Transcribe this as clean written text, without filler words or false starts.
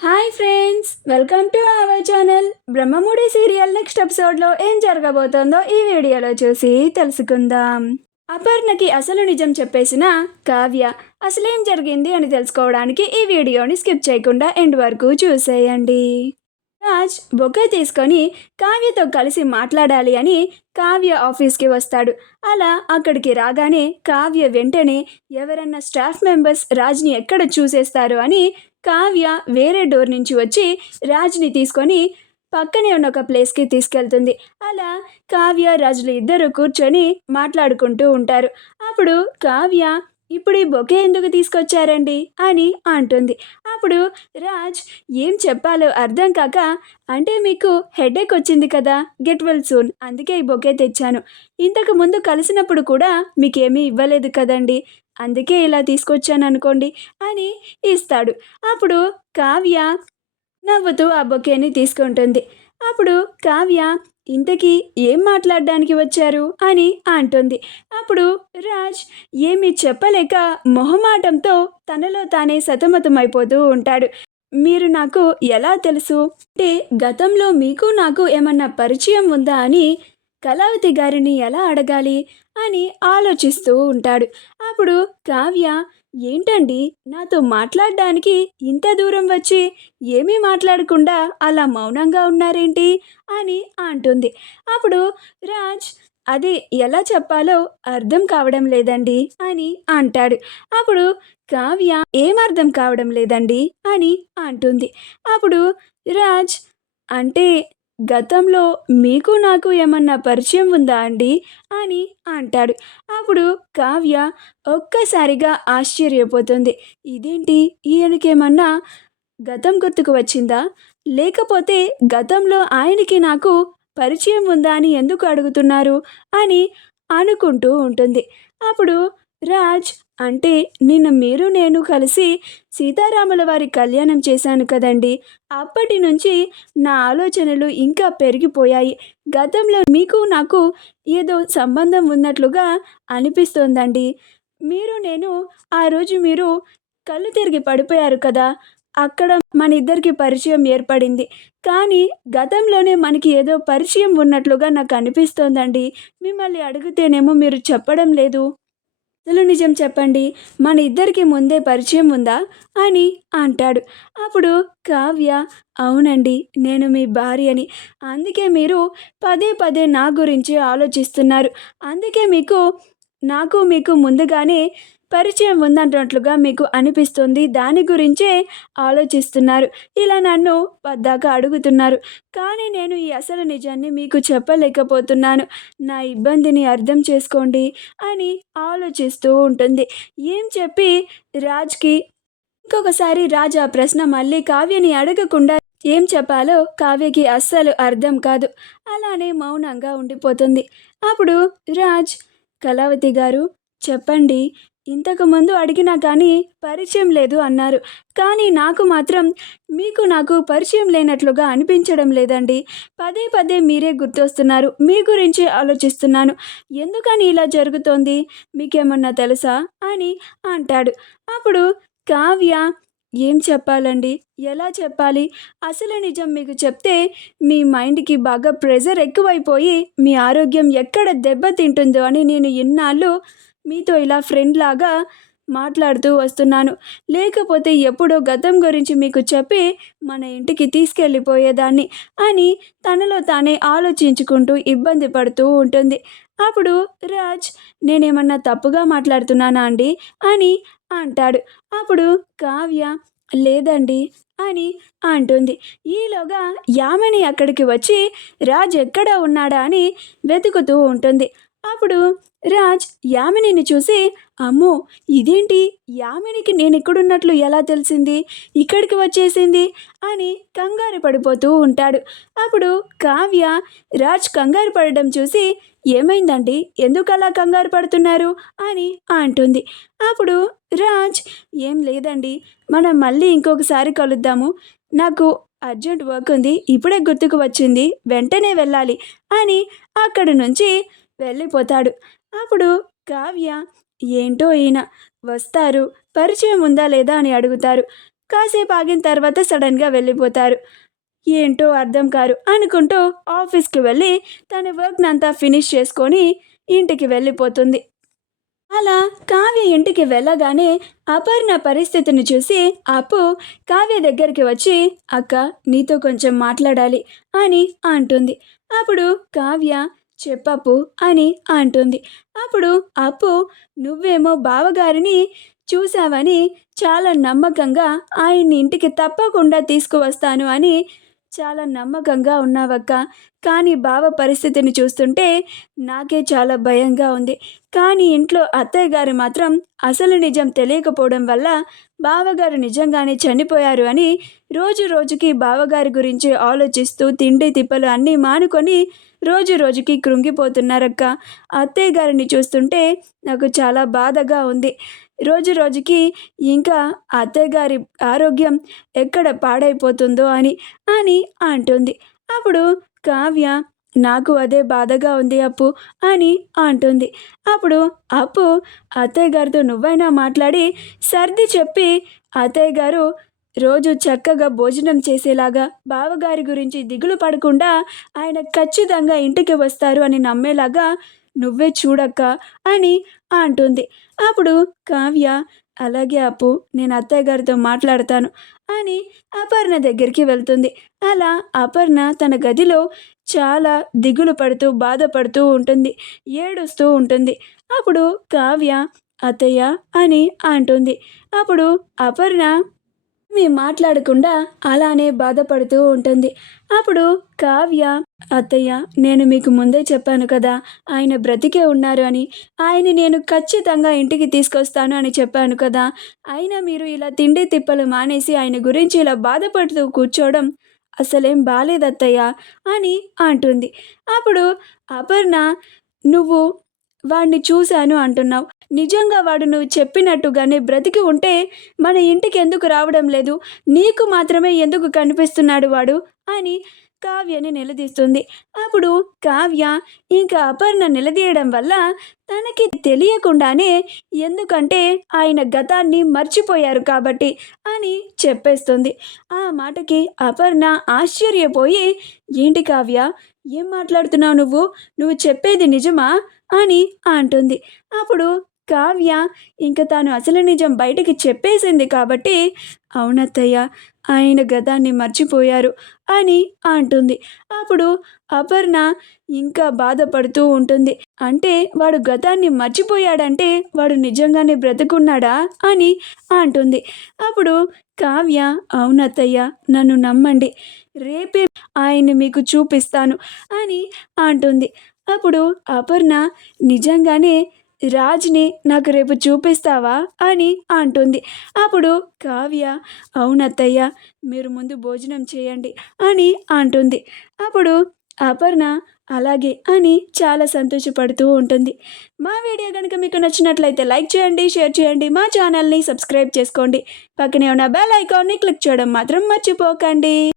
Hi friends, welcome to our channel. Brahmamudi serial next ఎపిసోడ్లో ఏం జరగబోతోందో ఈ వీడియోలో చూసి తెలుసుకుందాం. అపర్ణకి అసలు నిజం చెప్పేసిన కావ్య అసలేం జరిగింది అని తెలుసుకోవడానికి ఈ వీడియోని స్కిప్ చేయకుండా ఎండ్ వరకు చూసేయండి. రాజ్ బొకే తీసుకొని కావ్యతో కలిసి మాట్లాడాలి అని కావ్య ఆఫీస్కి వస్తాడు. అలా అక్కడికి రాగానే కావ్య వెంటనే ఎవరన్నా స్టాఫ్ మెంబర్స్ రాజ్ని ఎక్కడ చూసేస్తారు అని కావ్య వేరే డోర్ నుంచి వచ్చి రాజ్ని తీసుకొని పక్కనే ఉన్న ఒక ప్లేస్కి తీసుకెళ్తుంది. అలా కావ్య రాజులు ఇద్దరు కూర్చొని మాట్లాడుకుంటూ ఉంటారు. అప్పుడు కావ్య, ఇప్పుడు ఈ బొకే ఎందుకు తీసుకొచ్చారండి అని అంటుంది. అప్పుడు రాజ్ ఏం చెప్పాలో అర్థం కాక, అంటే మీకు హెడేక్ వచ్చింది కదా, గెట్ వెల్ సూన్, అందుకే ఈ బొకే తెచ్చాను. ఇంతకు ముందు కలిసినప్పుడు కూడా మీకేమీ ఇవ్వలేదు కదండి, అందుకే ఇలా తీసుకొచ్చాను అనుకోండి అని ఇస్తాడు. అప్పుడు కావ్య నవ్వుతూ ఆ బొకేని తీసుకుంటుంది. అప్పుడు కావ్య, ఇంతకీ ఏం మాట్లాడడానికి వచ్చారు అని అంటుంది. అప్పుడు రాజ్ ఏమీ చెప్పలేక మొహమాటంతో తనలో తానే సతమతమైపోతూ ఉంటాడు. మీరు నాకు ఎలా తెలుసు, అంటే గతంలో మీకు నాకు ఏమన్నా పరిచయం ఉందా అని కళావతి గారిని ఎలా అడగాలి అని ఆలోచిస్తూ ఉంటాడు. అప్పుడు కావ్య, ఏంటండి నాతో మాట్లాడడానికి ఇంత దూరం వచ్చి ఏమీ మాట్లాడకుండా అలా మౌనంగా ఉన్నారేంటి అని అంటుంది. అప్పుడు రాజ్, అది ఎలా చెప్పాలో అర్థం కావడం లేదండి అని అంటాడు. అప్పుడు కావ్య, ఏం అర్థం కావడం లేదండి అని అంటుంది. అప్పుడు రాజ్, అంటే గతంలో మీకు నాకు ఏమన్నా పరిచయం ఉందా అండి అని అంటాడు. అప్పుడు కావ్య ఒక్కసారిగా ఆశ్చర్యపోతుంది. ఇదేంటి, ఈయనకేమన్నా గతం గుర్తుకు వచ్చిందా, లేకపోతే గతంలో ఆయనకి నాకు పరిచయం ఉందా అని ఎందుకు అడుగుతున్నారు అని అనుకుంటూ ఉంటుంది. అప్పుడు రాజ్, అంటే నిన్న మీరు నేను కలిసి సీతారాముల వారి కళ్యాణం చేశాను కదండి, అప్పటి నుంచి నా ఆలోచనలు ఇంకా పెరిగిపోయాయి. గతంలో మీకు నాకు ఏదో సంబంధం ఉన్నట్లుగా అనిపిస్తోందండి. నేను ఆ రోజు మీరు కళ్ళు తిరిగి పడిపోయారు కదా, అక్కడ మన ఇద్దరికి పరిచయం ఏర్పడింది. కానీ గతంలోనే మనకి ఏదో పరిచయం ఉన్నట్లుగా నాకు అనిపిస్తోందండి. మిమ్మల్ని అడిగితేనేమో మీరు చెప్పడం లేదు. అసలు నిజం చెప్పండి, మన ఇద్దరికి ముందే పరిచయం ఉందా అని అంటాడు. అప్పుడు కావ్య, అవునండి, నేను మీ భార్యని, అందుకే మీరు పదే పదే నా గురించి ఆలోచిస్తున్నారు. అందుకే నాకు మీకు ముందుగానే పరిచయం ఉందన్నట్లుగా మీకు అనిపిస్తుంది, దాని గురించే ఆలోచిస్తున్నారు, ఇలా నన్ను పద్దాక అడుగుతున్నారు. కానీ నేను ఈ అసలు నిజాన్ని మీకు చెప్పలేకపోతున్నాను. నా ఇబ్బందిని అర్థం చేసుకోండి అని ఆలోచిస్తూ ఉంటుంది. ఏం చెప్పి రాజ్కి ఇంకొకసారి రాజ్ ఆ ప్రశ్న మళ్ళీ కావ్యని అడగకుండా ఏం చెప్పాలో కావ్యకి అస్సలు అర్థం కాదు. అలానే మౌనంగా ఉండిపోతుంది. అప్పుడు రాజ్, కళావతి గారు చెప్పండి, ఇంతకుముందు అడిగినా కానీ పరిచయం లేదు అన్నారు. కానీ నాకు మాత్రం మీకు నాకు పరిచయం లేనట్లుగా అనిపించడం లేదండి. పదే పదే మీరే గుర్తొస్తున్నారు, మీ గురించే ఆలోచిస్తున్నాను. ఎందుకని ఇలా జరుగుతోంది, మీకేమన్నా తెలుసా అని అంటాడు. అప్పుడు కావ్య, ఏం చెప్పాలండి, ఎలా చెప్పాలి, అసలు నిజం మీకు చెప్తే మీ మైండ్కి బాగా ప్రెజర్ ఎక్కువైపోయి మీ ఆరోగ్యం ఎక్కడ దెబ్బతింటుందో అని నేను ఇన్నాళ్ళు మీతో ఇలా ఫ్రెండ్ లాగా మాట్లాడుతూ వస్తున్నాను. లేకపోతే ఎప్పుడో గతం గురించి మీకు చెప్పి మన ఇంటికి తీసుకెళ్ళిపోయేదాన్ని అని తనలో తానే ఆలోచించుకుంటూ ఇబ్బంది పడుతూ ఉంటుంది. అప్పుడు రాజ్, నేనేమన్నా తప్పుగా మాట్లాడుతున్నానా అండి అని అంటాడు. అప్పుడు కావ్య, లేదండి అని అంటుంది. ఈలోగా యామిని అక్కడికి వచ్చి రాజ్ ఎక్కడ ఉన్నాడా అని వెతుకుతూ ఉంటుంది. అప్పుడు రాజ్ యామినిని చూసి, అమ్మో, ఇదేంటి, యామినికి నేను ఇక్కడున్నట్లు ఎలా తెలిసింది, ఇక్కడికి వచ్చేసింది అని కంగారు పడిపోతూ ఉంటాడు. అప్పుడు కావ్య రాజ్ కంగారు పడడం చూసి, ఏమైందండి, ఎందుకు అలా కంగారు పడుతున్నారు అని అంటుంది. అప్పుడు రాజ్, ఏం లేదండి, మనం మళ్ళీ ఇంకొకసారి కలుద్దాము, నాకు అర్జెంట్ వర్క్ ఉంది, ఇప్పుడే గుర్తుకు వచ్చింది, వెంటనే వెళ్ళాలి అని అక్కడి నుంచి వెళ్ళిపోతాడు. అప్పుడు కావ్య, ఏంటో ఈయన వస్తారు, పరిచయం ఉందా లేదా అని అడుగుతారు, కాసేపు ఆగిన తర్వాత సడన్గా వెళ్ళిపోతారు. ఏంటో అర్థం కారు అనుకుంటూ ఆఫీస్కి వెళ్ళి తన వర్క్నంతా ఫినిష్ చేసుకొని ఇంటికి వెళ్ళిపోతుంది. అలా కావ్య ఇంటికి వెళ్ళగానే అపర్ణ పరిస్థితిని చూసి అప్పు కావ్య దగ్గరికి వచ్చి, అక్క నీతో కొంచెం మాట్లాడాలి అని అంటుంది. అప్పుడు కావ్య, చెప్పప్పు అని అంటుంది. అప్పుడు అప్పు, నువ్వేమో బావగారిని చూసావని చాలా నమ్మకంగా ఆయన్ని ఇంటికి తప్పకుండా తీసుకువస్తాను అని చాలా నమ్మకంగా ఉన్నావక్క. కానీ బావ పరిస్థితిని చూస్తుంటే నాకే చాలా భయంగా ఉంది. కానీ ఇంట్లో అత్తయ్య గారు మాత్రం అసలు నిజం తెలియకపోవడం వల్ల బావగారు నిజంగానే చనిపోయారు అని రోజు రోజుకి బావగారి గురించి ఆలోచిస్తూ తిండి తిప్పలు అన్నీ మానుకొని రోజు రోజుకి కృంగిపోతున్నారక్క. అత్తయ్య గారిని చూస్తుంటే నాకు చాలా బాధగా ఉంది. రోజు రోజుకి ఇంకా అత్తయ్య గారి ఆరోగ్యం ఎక్కడ పాడైపోతుందో అని అని అంటుంది. అప్పుడు కావ్య, నాకు అదే బాధగా ఉంది అప్పు అని అంటుంది. అప్పుడు అప్పు, అత్తయ్య గారితో నువ్వైనా మాట్లాడి సర్ది చెప్పి అత్తయ్య గారు రోజు చక్కగా భోజనం చేసేలాగా, బావగారి గురించి దిగులు పడకుండా ఆయన ఖచ్చితంగా ఇంటికి వస్తారు అని నమ్మేలాగా నువ్వే చూడక్క అని అంటుంది. అప్పుడు కావ్య, అలాగే అప్పు, నేను అత్తయ్య గారితో మాట్లాడతాను అని అపర్ణ దగ్గరికి వెళ్తుంది. అలా అపర్ణ తన గదిలో చాలా దిగులు పడుతూ బాధపడుతూ ఉంటుంది, ఏడుస్తూ ఉంటుంది. అప్పుడు కావ్య, అత్తయ్య అని అంటుంది. అప్పుడు అపర్ణ మాట్లాడకుండా అలానే బాధపడుతూ ఉంటుంది. అప్పుడు కావ్య, అత్తయ్య నేను మీకు ముందే చెప్పాను కదా ఆయన బ్రతికే ఉన్నారు అని, ఆయన నేను ఖచ్చితంగా ఇంటికి తీసుకొస్తాను అని చెప్పాను కదా, అయినా మీరు ఇలా తిండి తిప్పలు మానేసి ఆయన గురించి ఇలా బాధపడుతూ కూర్చోవడం అసలేం బాలేదత్తయ్య అని అంటుంది. అప్పుడు అపర్ణ, నువ్వు వాడిని చూశాను అంటున్నావు, నిజంగా వాడు నువ్వు చెప్పినట్టుగానే బ్రతికి ఉంటే మన ఇంటికి ఎందుకు రావడం లేదు, నీకు మాత్రమే ఎందుకు కనిపిస్తున్నాడు వాడు అని కావ్యని నిలదీస్తుంది. అప్పుడు కావ్య ఇంకా అపర్ణ నిలదీయడం వల్ల తనకి తెలియకుండానే, ఎందుకంటే ఆయన గతాన్ని మర్చిపోయారు కాబట్టి అని చెప్పేస్తుంది. ఆ మాటకి అపర్ణ ఆశ్చర్యపోయి, ఏంటి కావ్య, ఏం మాట్లాడుతున్నావు నువ్వు చెప్పేది నిజమా అని అంటుంది. అప్పుడు కావ్య ఇంక తాను అసలు నిజం బయటికి చెప్పేసింది కాబట్టి, అవునత్తయ్య ఆయన గతాన్ని మర్చిపోయారు అని అంటుంది. అప్పుడు అపర్ణ ఇంకా బాధపడుతూ ఉంటుంది. అంటే వాడు గతాన్ని మర్చిపోయాడంటే వాడు నిజంగానే బ్రతుకున్నాడా అని అంటుంది. అప్పుడు కావ్య, అవునత్తయ్య నన్ను నమ్మండి, రేపే ఆయన్ని మీకు చూపిస్తాను అని అంటుంది. అప్పుడు అపర్ణ, నిజంగానే రాజ్ని నాకు రేపు చూపిస్తావా అని అంటుంది. అప్పుడు కావ్య, అవునత్తయ్య మీరు ముందు భోజనం చేయండి అని అంటుంది. అప్పుడు అపర్ణ అలాగే అని చాలా సంతోషపడుతూ ఉంటుంది. మా వీడియో కనుక మీకు నచ్చినట్లయితే లైక్ చేయండి, షేర్ చేయండి, మా ఛానల్ని సబ్స్క్రైబ్ చేసుకోండి, పక్కనే ఉన్న బెల్ ఐకాన్ని క్లిక్ చేయడం మాత్రం మర్చిపోకండి.